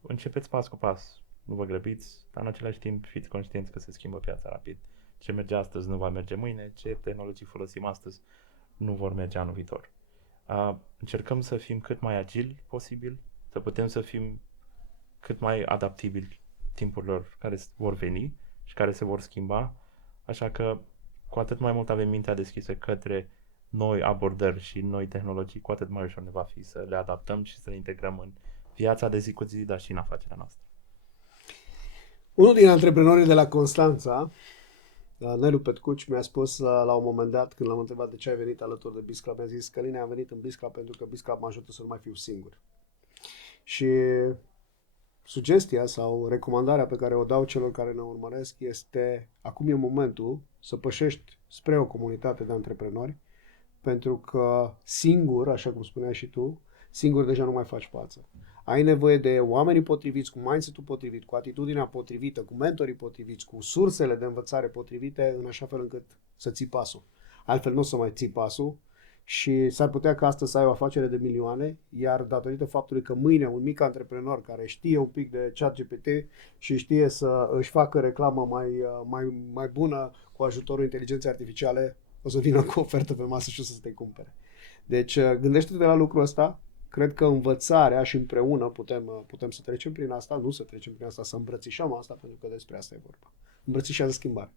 Începeți pas cu pas. Nu vă grăbiți, dar în același timp fiți conștienți că se schimbă piața rapid. Ce merge astăzi nu va merge mâine, ce tehnologii folosim astăzi nu vor merge anul viitor. Încercăm să fim cât mai agili posibil, să putem să fim cât mai adaptibili timpurilor care vor veni și care se vor schimba, așa că cu atât mai mult avem mintea deschisă către noi abordări și noi tehnologii, cu atât mai ușor ne va fi să le adaptăm și să le integrăm în viața de zi cu zi, dar și în afacerea noastră. Unul din antreprenorii de la Constanța, Nelu Petcuci, mi-a spus la un moment dat, când l-am întrebat de ce ai venit alături de Bizclub, mi-a zis că am venit în Bizclub pentru că Bizclub mă ajută să nu mai fiu singur. Și sugestia sau recomandarea pe care o dau celor care ne urmăresc este: acum e momentul să pășești spre o comunitate de antreprenori, pentru că singur, așa cum spuneai și tu, singur deja nu mai faci față. Ai nevoie de oamenii potriviți, cu mindset-ul potrivit, cu atitudinea potrivită, cu mentorii potriviți, cu sursele de învățare potrivite, în așa fel încât să ții pasul. Altfel nu o să mai ții pasul și s-ar putea ca astăzi să ai o afacere de milioane, iar datorită faptului că mâine un mic antreprenor care știe un pic de ChatGPT și știe să își facă reclamă mai bună cu ajutorul inteligenței artificiale, o să vină cu ofertă pe masă și o să te cumpere. Deci gândește-te la lucrul ăsta. Cred că învățarea și împreună putem să trecem prin asta, nu să trecem prin asta, să îmbrățișăm asta, pentru că despre asta e vorba. Îmbrățișează schimbare.